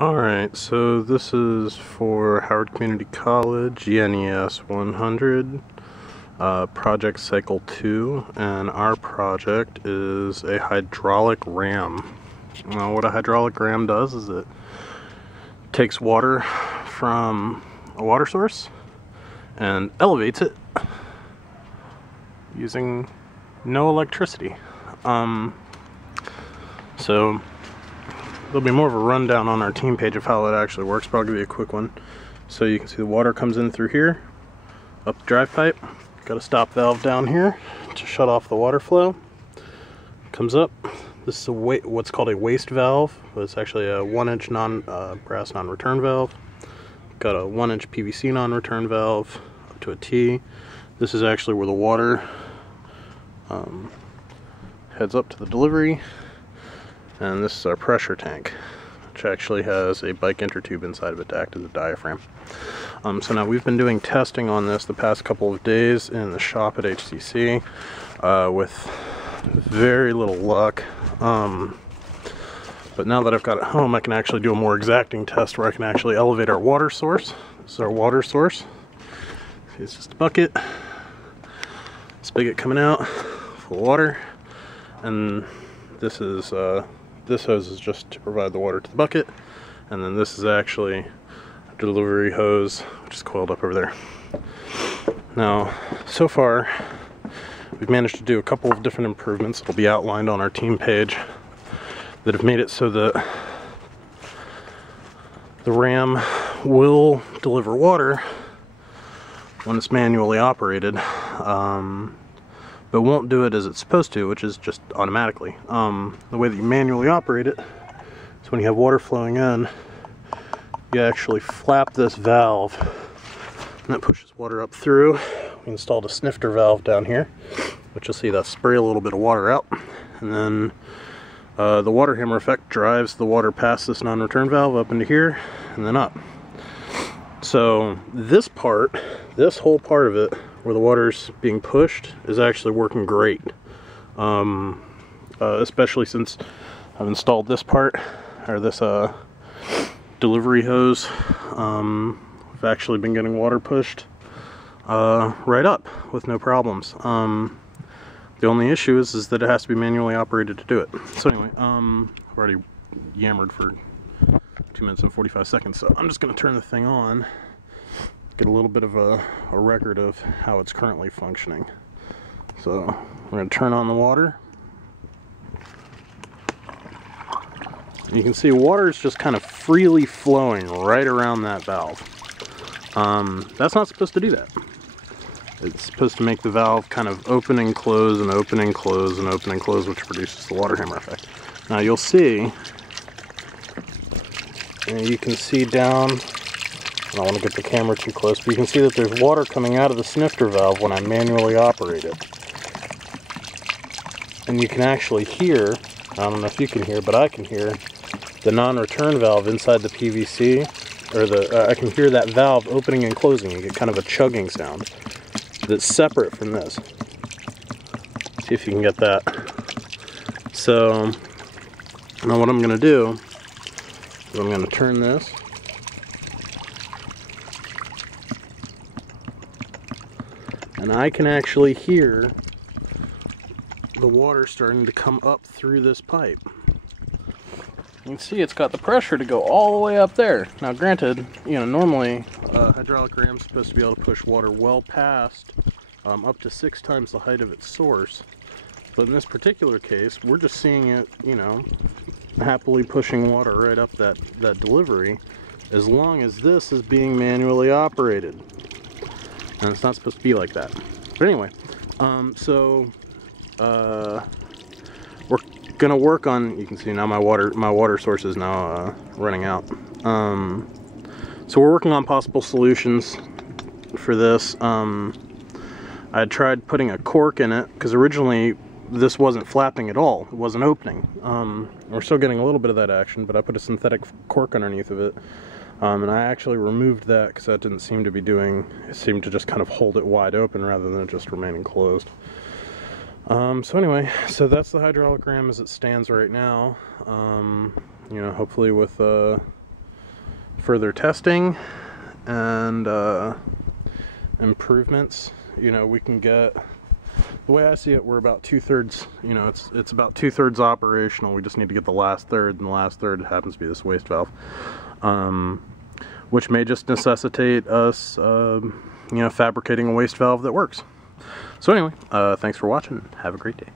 Alright, so this is for Howard Community College, NES 100, project cycle 2, and our project is a hydraulic ram. Now what a hydraulic ram does is it takes water from a water source and elevates it using no electricity. So there'll be more of a rundown on our team page of how it actually works, but I'll give you a quick one. So you can see the water comes in through here, up the drive pipe. Got a stop valve down here to shut off the water flow. Comes up. This is what's called a waste valve, but it's actually a 1-inch brass non-return valve. Got a 1-inch PVC non-return valve up to a T. This is actually where the water heads up to the delivery. And this is our pressure tank, which actually has a bike intertube inside of it to act as a diaphragm. So now we've been doing testing on this the past couple of days in the shop at HCC with very little luck. But now that I've got it home, I can actually do a more exacting test where I can actually elevate our water source. This is our water source. It's just a bucket, spigot coming out, full of water, and this is this hose is just to provide the water to the bucket, and then this is actually a delivery hose which is coiled up over there. Now, so far we've managed to do a couple of different improvements that'll be outlined on our team page that have made it so that the ram will deliver water when it's manually operated, but won't do it as it's supposed to, which is just automatically. The way that you manually operate it is when you have water flowing in, you actually flap this valve, and that pushes water up through. We installed a snifter valve down here, which you'll see that spray a little bit of water out, and then the water hammer effect drives the water past this non-return valve up into here, and then up. So this part, this whole part of it, where the water's being pushed, is actually working great. Especially since I've installed this part, or this delivery hose. We've actually been getting water pushed right up with no problems. The only issue is that it has to be manually operated to do it. So anyway, I've already yammered for 2 minutes and 45 seconds, so I'm just going to turn the thing on, get a little bit of a record of how it's currently functioning. So we're going to turn on the water. You can see water is just kind of freely flowing right around that valve. That's not supposed to do that. It's supposed to make the valve kind of open and close and open and close and open and close, which produces the water hammer effect. Now you'll see, and you can see down, I don't want to get the camera too close, but you can see that there's water coming out of the snifter valve when I manually operate it. And you can actually hear, I don't know if you can hear, but I can hear the non-return valve inside the PVC, or I can hear that valve opening and closing. You get kind of a chugging sound that's separate from this. See if you can get that. So now what I'm going to do is I'm going to turn this, and I can actually hear the water starting to come up through this pipe. You can see it's got the pressure to go all the way up there. Now granted, you know, normally a hydraulic ram is supposed to be able to push water well past up to 6 times the height of its source. But in this particular case, we're just seeing it, you know, happily pushing water right up that delivery, as long as this is being manually operated. And it's not supposed to be like that. But anyway, we're gonna work on, you can see now my water source is now running out. So we're working on possible solutions for this. I had tried putting a cork in it, because originally this wasn't flapping at all, it wasn't opening. We're still getting a little bit of that action, but I put a synthetic cork underneath of it, and I actually removed that because that didn't seem to be doing, it seemed to just kind of hold it wide open rather than just remaining closed. So anyway, so that's the hydraulic ram as it stands right now. You know, hopefully with further testing and improvements, you know, we can get. The way I see it, we're about 2/3, you know, it's about 2/3 operational. We just need to get the last third, and the last third happens to be this waste valve, which may just necessitate us, you know, fabricating a waste valve that works. So anyway, thanks for watching. Have a great day.